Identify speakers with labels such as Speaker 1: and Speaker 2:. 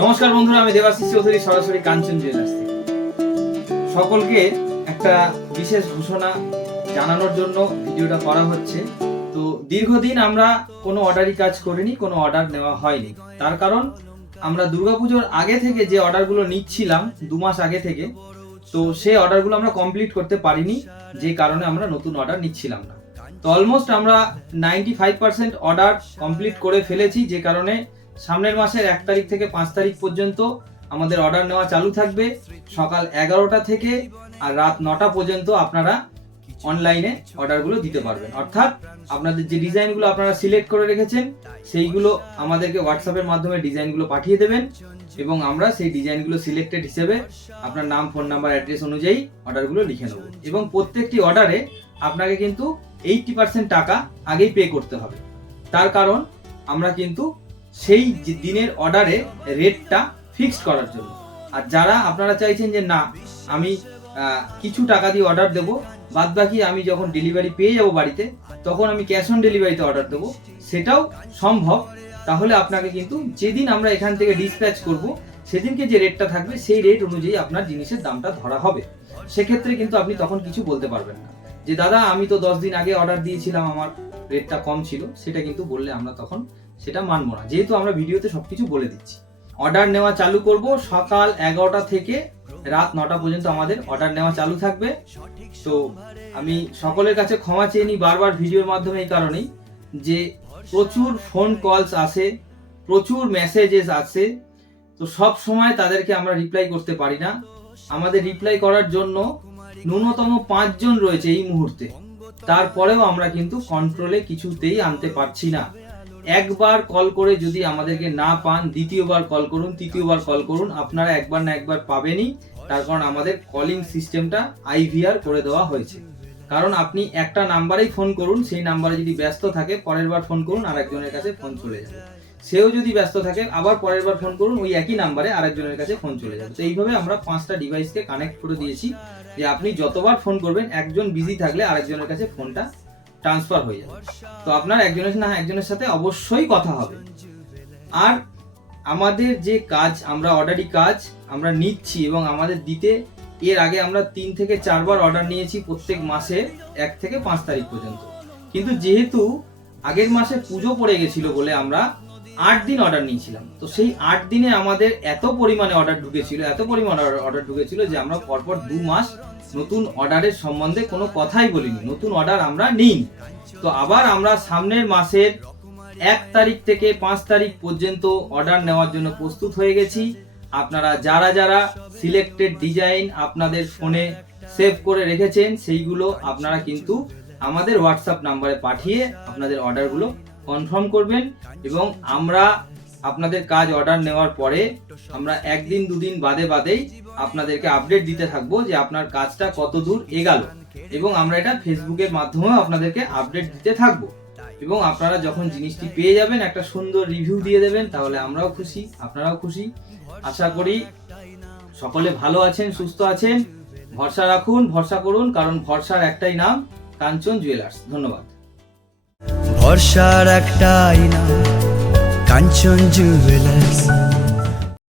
Speaker 1: নমস্কার বন্ধুরা, আমি দেবাশিস চৌধুরী, সরাসরি কাঞ্চন জুয়েলার্স থেকে। সকলকে একটা বিশেষ ঘোষণা জানানোর জন্য ভিডিওটা করা হচ্ছে। তো দীর্ঘদিন আমরা কোনো অর্ডারই কাজ করিনি, কোনো অর্ডার নেওয়া হয়নি। তার কারণ, আমরা দুর্গাপুজোর আগে থেকে যে অর্ডারগুলো নিচ্ছিলাম, দু মাস আগে থেকে, তো সেই অর্ডারগুলো আমরা কমপ্লিট করতে পারিনি, যে কারণে আমরা নতুন অর্ডার নিচ্ছিলাম না। তো অলমোস্ট আমরা ninety five percent order complete করে ফেলেছি, যে কারণে সামনের মাসের এক তারিখ থেকে পাঁচ তারিখ পর্যন্ত আমাদের অর্ডার নেওয়া চালু থাকবে। সকাল এগারোটা থেকে আর রাত নটা পর্যন্ত আপনারা অনলাইনে অর্ডারগুলো দিতে পারবেন। অর্থাৎ আপনাদের যে ডিজাইনগুলো আপনারা সিলেক্ট করে রেখেছেন, সেইগুলো আমাদেরকে হোয়াটসঅ্যাপের মাধ্যমে ডিজাইনগুলো পাঠিয়ে দেবেন এবং আমরা সেই ডিজাইনগুলো সিলেক্টেড হিসেবে আপনার নাম ফোন নাম্বার অ্যাড্রেস অনুযায়ী অর্ডারগুলো লিখে নেব। এবং প্রত্যেকটি অর্ডারে আপনাকে কিন্তু এইটটি পার্সেন্ট টাকা আগেই পে করতে হবে। তার কারণ আমরা কিন্তু সেই দিনের অর্ডারে রেটটা ফিক্সড করার জন্য। আর যারা আপনারা চাইছেন যে না, আমি কিছু টাকা দিয়ে অর্ডার দেব বাদ বাকি আমি যখন ডেলিভারি পেয়ে যাব বাড়িতে, তখন আমি ক্যাশ অন ডেলিভারিতে অর্ডার দেবো, সেটাও সম্ভব। তাহলে আপনাকে কিন্তু যেদিন আমরা এখান থেকে ডিসপ্যাচ করব, সেদিনকে যে রেটটা থাকবে, সেই রেট অনুযায়ী আপনার জিনিসের দামটা ধরা হবে। সেক্ষেত্রে কিন্তু আপনি তখন কিছু বলতে পারবেন না। যে, দাদা, আমি তো দশ দিন আগে অর্ডার দিয়েছিলাম, আমার রেটটা কম ছিল। সেটা কিন্তু বললে আমরা তখন সেটা মানবো না। যেহেতু আমরা ভিডিওতে সবকিছু বলে দিচ্ছি। অর্ডার নেওয়া চালু করব সকাল এগারোটা থেকে রাত নটা পর্যন্ত আমাদের অর্ডার নেওয়া চালু থাকবে। তো আমি সকলের কাছে ক্ষমা চেয়ে নিই বারবার ভিডিওর মাধ্যমে এই কারণেই যে প্রচুর ফোন কলস আসে, প্রচুর মেসেজেস আসে, তো সব সময় তাদেরকে আমরা রিপ্লাই করতে পারি না। আমাদের রিপ্লাই করার জন্য ন্যূনতম পাঁচজন রয়েছে এই মুহূর্তে। তারপরেও আমরা কিন্তু কন্ট্রোলে কিছুতেই আনতে পারছি না। একবার কল করে যদি আমাদেরকে না পান, দ্বিতীয়বার কল করুন, তৃতীয়বার কল করুন, আপনারা একবার না একবার পাবেনই। তার কারণ আমাদের কলিং সিস্টেমটা আইভিআর করে দেওয়া হয়েছে। কারণ আপনি একটা নাম্বারেই ফোন করুন, সেই নাম্বারে যদি ব্যস্ত থাকে, পরের বার ফোন করুন, আরেকজনের কাছে ফোন চলে যাবে। সেও যদি ব্যস্ত থাকে, আবার পরের বার ফোন করুন, ওই একই নাম্বারে আরেকজনের কাছে ফোন চলে যাবে। তো এইভাবে আমরা পাঁচটা ডিভাইসকে কানেক্ট করে দিয়েছি যে আপনি যতবার ফোন করবেন, একজন বিজি থাকলে আরেকজনের কাছে ফোনটা ট্রান্সফার হয়ে যাবে। তো আপনার একজনের না একজনের সাথে অবশ্যই কথা হবে। আর আমাদের যে কাজ, আমরা অর্ডারি কাজ, আমরা নিচ্ছি এবং আমাদের দিতে, এর আগে আমরা তিন থেকে চারবার অর্ডার নিয়েছি প্রত্যেক মাসে এক থেকে পাঁচ তারিখ পর্যন্ত। কিন্তু যেহেতু আগের মাসে পুজো পড়ে গেছিল বলে আমরা আট দিন অর্ডার নিয়েছিলাম, তো সেই আট দিনে আমাদের এত পরিমাণে অর্ডার ঢুকেছিল, এত পরিমাণে অর্ডার ঢুকেছিল যে আমরা পরপর দু মাস নতুন অর্ডারের সম্বন্ধে কোনো কথাই বলিনি। নতুন অর্ডার আমরা নিই। তো আবার আমরা সামনের মাসের এক তারিখ থেকে পাঁচ তারিখ পর্যন্ত অর্ডার নেওয়ার জন্য প্রস্তুত হয়ে গেছি। আপনারা যারা যারা সিলেক্টেড ডিজাইন আপনাদের ফোনে সেভ করে রেখেছেন, সেইগুলো আপনারা কিন্তু আমাদের হোয়াটসঅ্যাপ নাম্বারে পাঠিয়ে আপনাদের অর্ডারগুলো কনফার্ম করবেন এবং আমরা আপনাদের কাজ অর্ডার নেওয়ার পরে আমরা একদিন, দুদিন বাদে বাদেই আপনাদেরকে আপডেট দিতে থাকব যে আপনার কাজটা কত দূর এগালো। এবং আমরা এটা ফেসবুকের মাধ্যমেও আপনাদেরকে আপডেট দিতে থাকব। এবং আপনারা যখন জিনিসটি পেয়ে যাবেন, একটা সুন্দর রিভিউ দিয়ে দেবেন, তাহলে আমরাও খুশি, আপনারাও খুশি। আশা করি সকলে ভালো আছেন, সুস্থ আছেন। ভরসা রাখুন, ভরসা করুন, কারণ ভরসার একটাই নাম, কাঞ্চন জুয়েলার্স ধন্যবাদ।
Speaker 2: ভরসার একটাই নাম কাঞ্চন জুয়েলার্স